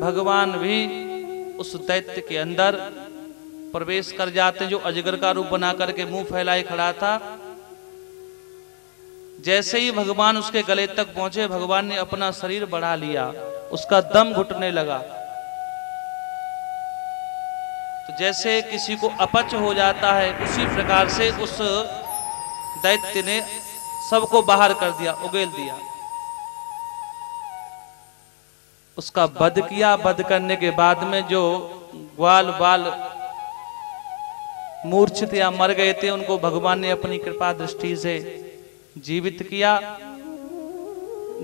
भगवान भी उस दैत्य के अंदर प्रवेश कर जाते, जो अजगर का रूप बना करके मुंह फैलाए खड़ा था। जैसे ही भगवान उसके गले तक पहुंचे, भगवान ने अपना शरीर बढ़ा लिया, उसका दम घुटने लगा। तो जैसे किसी को अपच हो जाता है, उसी प्रकार से उस दैत्य ने सबको बाहर कर दिया, उगेल दिया। उसका वध किया। वध करने के बाद में जो ग्वाल बाल मूर्छित या मर गए थे, उनको भगवान ने अपनी कृपा दृष्टि से जीवित किया।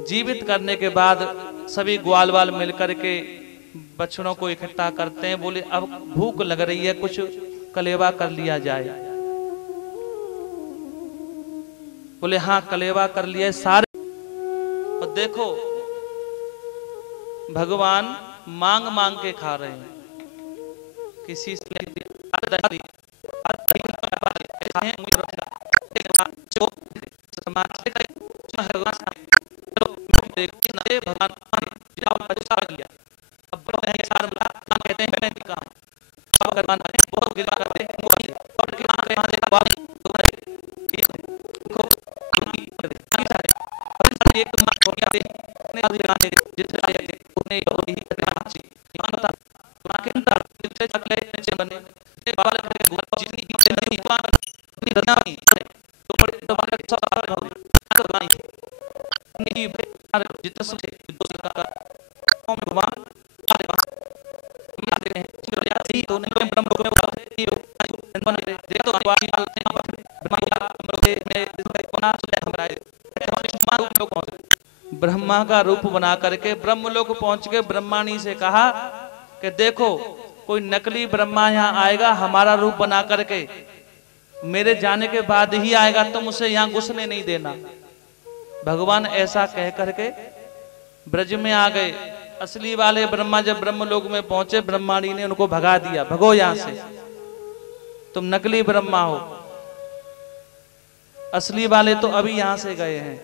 जीवित करने के बाद सभी ग्वाल बाल मिलकर के बछड़ों को इकट्ठा करते हैं। बोले अब भूख लग रही है, कुछ कलेवा कर लिया जाए। बोले हाँ कलेवा कर लिया सारे। और देखो भगवान मांग मांग के खा रहे हैं, किसी से ब्रह्मा का रूप बना करके ब्रह्मलोक पहुंच के ब्रह्माणी से कहा कि देखो कोई नकली ब्रह्मा यहाँ आएगा, हमारा रूप बना करके, मेरे जाने के बाद ही आएगा, तुम उसे यहाँ घुसने नहीं देना। भगवान ऐसा कह करके ब्रज में आ गए। असली वाले ब्रह्मा जब ब्रह्मलोक में पहुंचे, ब्रह्माणी ने उनको भगा दिया, भगो यहां से, तुम नकली ब्रह्मा हो, असली वाले तो अभी यहां से गए हैं।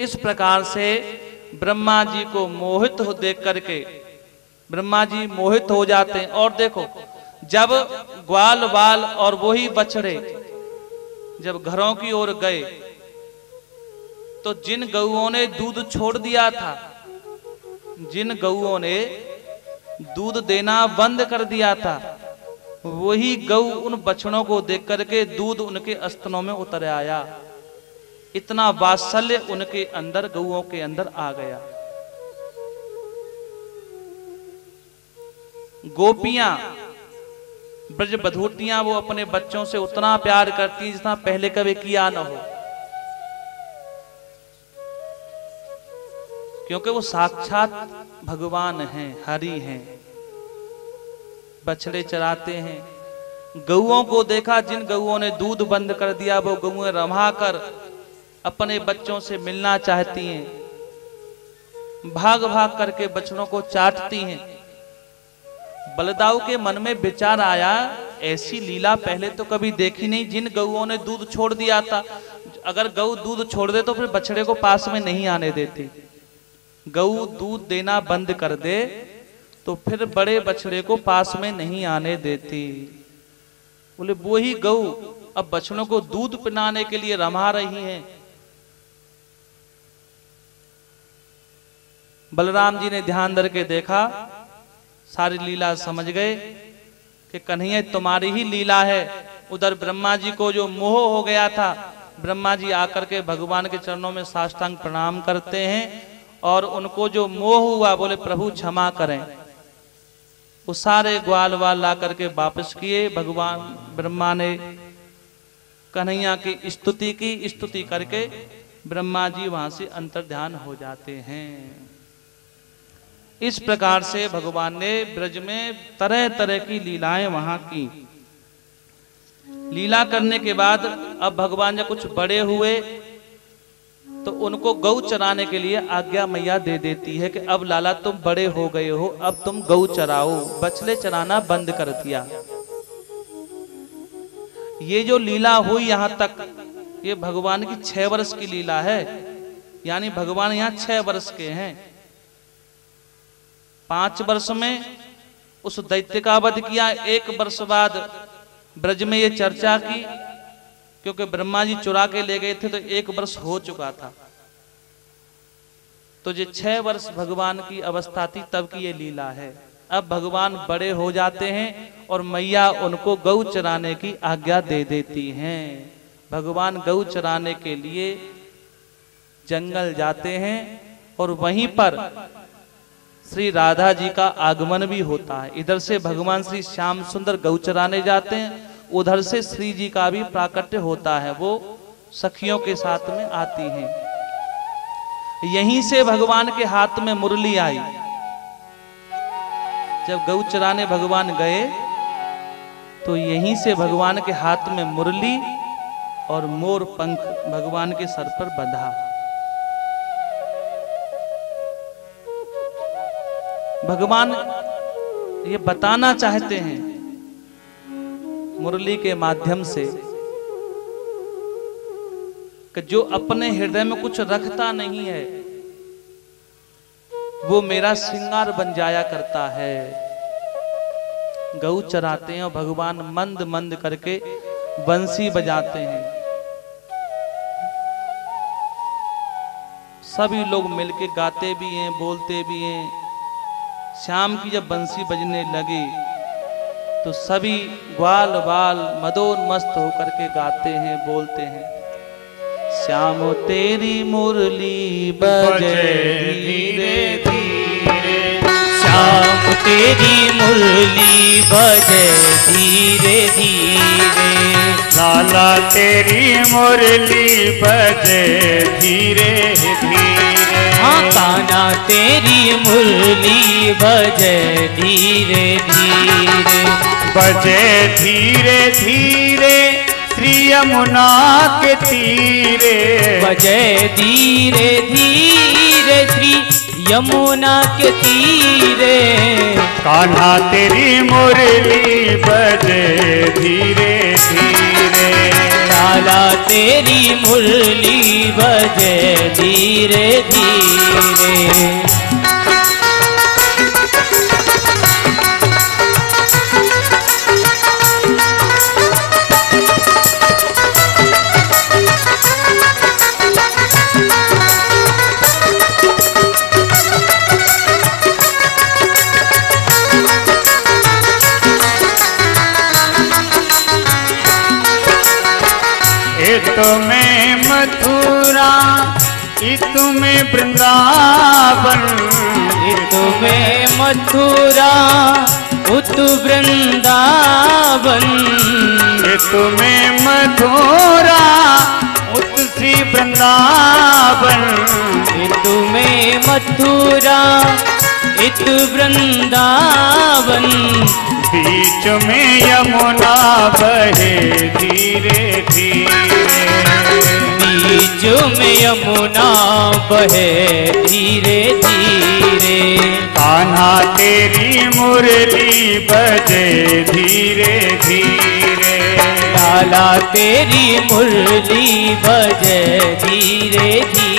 इस प्रकार से ब्रह्मा जी को मोहित हो देख करके ब्रह्मा जी मोहित हो जाते हैं। और देखो जब ग्वाल बाल और वही बछड़े जब घरों की ओर गए, तो जिन गऊओं ने दूध छोड़ दिया था, जिन गऊओं ने दूध देना बंद कर दिया था, वही गऊ उन बछड़ों को देख करके दूध उनके स्तनों में उतर आया। इतना वात्सल्य उनके अंदर, गऊओं के अंदर आ गया। गोपियां ब्रज बधूटियां वो अपने बच्चों से उतना प्यार करती हैं जितना पहले कभी किया न हो, क्योंकि वो साक्षात भगवान हैं, हरि हैं। बछड़े चराते हैं। गऊओं को देखा, जिन गऊओं ने दूध बंद कर दिया, वो गऊएं रमा कर अपने बच्चों से मिलना चाहती हैं, भाग भाग करके बछड़ों को चाटती हैं। बलदाऊ के मन में विचार आया, ऐसी लीला पहले तो कभी देखी नहीं। जिन गऊओं ने दूध छोड़ दिया था, अगर गऊ दूध छोड़ दे तो फिर बछड़े को पास में नहीं आने देती। गऊ दूध देना बंद कर दे तो फिर बड़े बछड़े को पास में नहीं आने देती। बोले वही गऊ अब बछड़ों को दूध पिलाने के लिए रमा रही हैं। बलराम जी ने ध्यान धर के देखा, सारी लीला समझ गए कि कन्हैया तुम्हारी ही लीला है। उधर ब्रह्मा जी को जो मोह हो गया था, ब्रह्मा जी आकर के भगवान के चरणों में साष्टांग प्रणाम करते हैं और उनको जो मोह हुआ, बोले प्रभु क्षमा करें। वो सारे ग्वाल वाल ला करके वापस किए। भगवान ब्रह्मा ने कन्हैया की स्तुति की, स्तुति करके ब्रह्मा जी वहां से अंतर ध्यान हो जाते हैं। इस प्रकार से भगवान ने ब्रज में तरह तरह की लीलाएं वहां की। लीला करने के बाद अब भगवान जब कुछ बड़े हुए तो उनको गौ चराने के लिए आज्ञा मैया दे देती है कि अब लाला तुम बड़े हो गए हो, अब तुम गौ चराओ। बछड़े चराना बंद कर दिया। ये जो लीला हुई यहां तक, ये भगवान की 6 वर्ष की लीला है, यानी भगवान यहाँ 6 वर्ष के हैं। 5 वर्ष में उस दैत्य का वध किया। 1 वर्ष बाद ब्रज में ये चर्चा की, क्योंकि ब्रह्मा जी चुरा के ले गए थे तो 1 वर्ष हो चुका था। तो ये 6 वर्ष भगवान की अवस्था थी, तब की ये लीला है। अब भगवान बड़े हो जाते हैं और मैया उनको गौ चराने की आज्ञा दे देती हैं। भगवान गौ चराने के लिए जंगल जाते हैं और वहीं पर श्री राधा जी का आगमन भी होता है। इधर से भगवान श्री श्याम सुंदर गौ चराने जाते हैं, उधर से श्री जी का भी प्राकट्य होता है, वो सखियों के साथ में आती हैं। यहीं से भगवान के हाथ में मुरली आई। जब गौ चराने भगवान गए तो यहीं से भगवान के हाथ में मुरली और मोर पंख भगवान के सर पर बंधा। भगवान ये बताना चाहते हैं मुरली के माध्यम से कि जो अपने हृदय में कुछ रखता नहीं है वो मेरा श्रृंगार बन जाया करता है। गौ चराते हैं और भगवान मंद मंद करके बंसी बजाते हैं। सभी लोग मिलके गाते भी हैं, बोलते भी हैं। शाम की जब बंसी बजने लगी तो सभी ग्वाल बाल मदोन्मस्त होकर के गाते हैं, बोलते हैं। श्याम तेरी मुरली बजे धीरे धीरे, श्याम तेरी मुरली बजे धीरे धीरे, लाला तेरी मुरली बजे धीरे धीरे। हाँ कान्हा तेरी मुरली बजे धीरे धीरे, बजे धीरे धीरे श्री यमुना के तीरे, बजे धीरे धीरे श्री यमुना के तीरे। कान्हा तेरी मुरली बजे धीरे धीरे, लाला तेरी मुरली बजे धीरे धीरे। तुम्हें मथुरा तुम्हें वृंदावन, तुम्हें मथुरा उत वृंदावन, तुम्हें मथुरा उत श्री वृंदावन, तुम्हें मथुरा इत वृंदावन। बीच में यमुना बहे धीरे धीरे, बीच में यमुना बहे धीरे धीरे। कान्हा तेरी मुरली बजे धीरे धीरे, लाला तेरी मुरली बजे धीरे धीरे।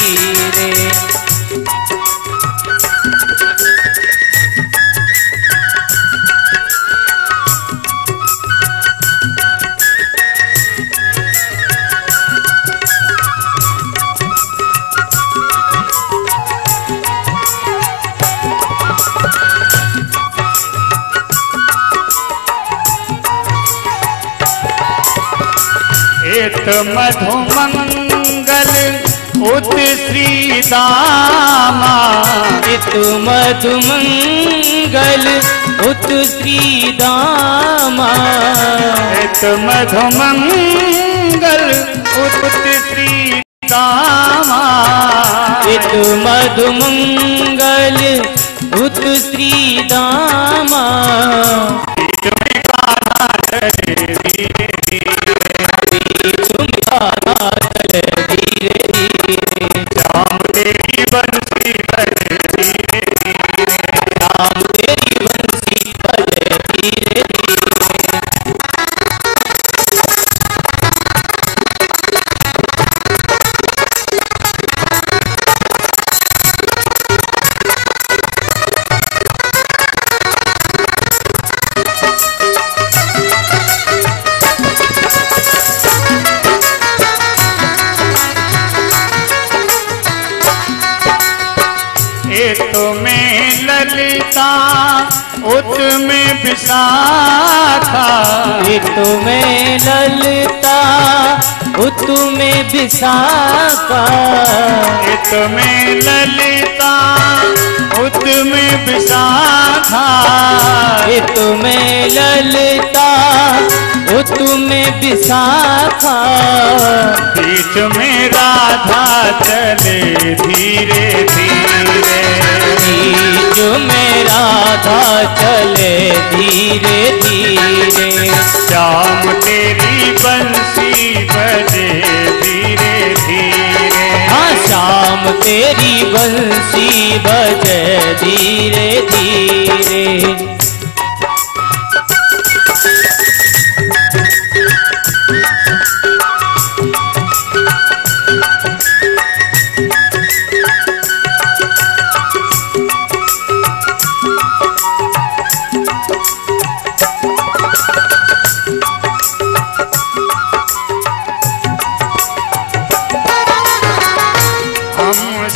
एक मधुमंगल उत श्री दामा, इत मधुमंगल उत श्री दामा, एक मधुमंगल उत श्री दामा, इत मधुमंगल उत श्री दामा। धीरे धीरे तुम गाना चले धीरे धीरे, श्याम तेरी बंसी बजे धीरे धीरे, राम तेरी बंसी बजे धीरे धीरे। इत में ललिता उत में विशाखा, इत में ललिता उत में विशाखा, इत में ललिता उत में विशाखा, इत में ललिता उत में विशाखा, बीच में राधा चले धीरे धीरे, बीच में राधा चले धीरे धीरे, श्याम तेरी बंसी बजे धीरे धीरे, हाँ श्याम तेरी बंसी बजे धीरे धीरे।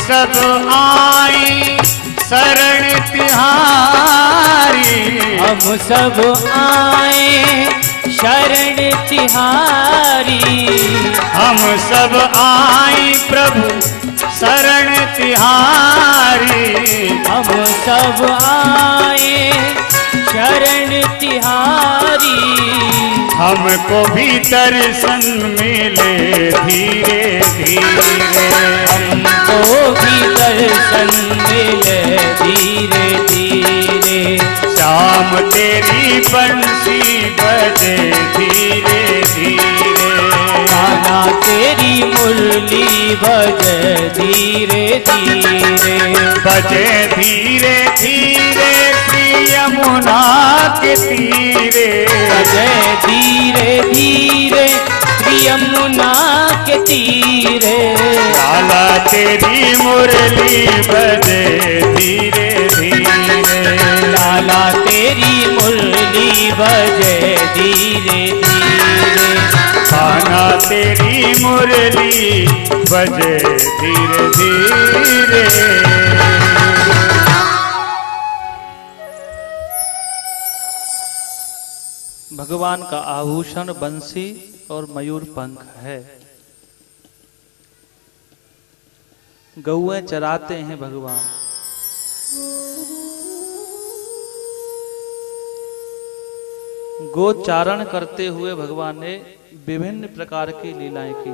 सब आई शरण तिहारी, हम सब आए शरण तिहारी, हम सब आई प्रभु शरण तिहारी, हम सब आए शरण तिहारी, हमको भी दर्शन मिले धीरे धीरे, हमको भी दर्शन मिले धीरे धीरे, श्याम तेरी बंसी बजे धीरे धीरे, गाना तेरी मुरली बजे धीरे धीरे, बजे धीरे धीरे श्री यमुना के तीरे, बजे धीरे धीरे श्री यमुना के तीरे, लाला तेरी मुरली बजे धीरे धीरे, लाला तेरी मुरली बजे धीरे धीरे, खाना तेरी मुरली बजे धीरे धीरे। भगवान का आभूषण बंसी और मयूर पंख है। गौएं चराते हैं भगवान। गोचारण करते हुए भगवान ने विभिन्न प्रकार की लीलाएं की।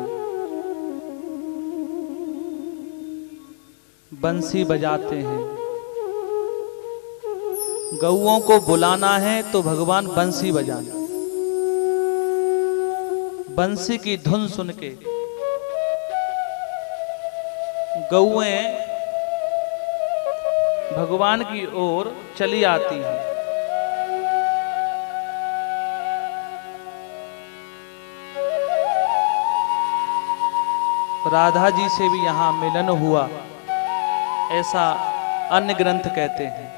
बंसी बजाते हैं। गौओं को बुलाना है तो भगवान बंसी बजाना। बंसी की धुन सुन के गौएं भगवान की ओर चली आती हैं। राधा जी से भी यहां मिलन हुआ, ऐसा अन्य ग्रंथ कहते हैं।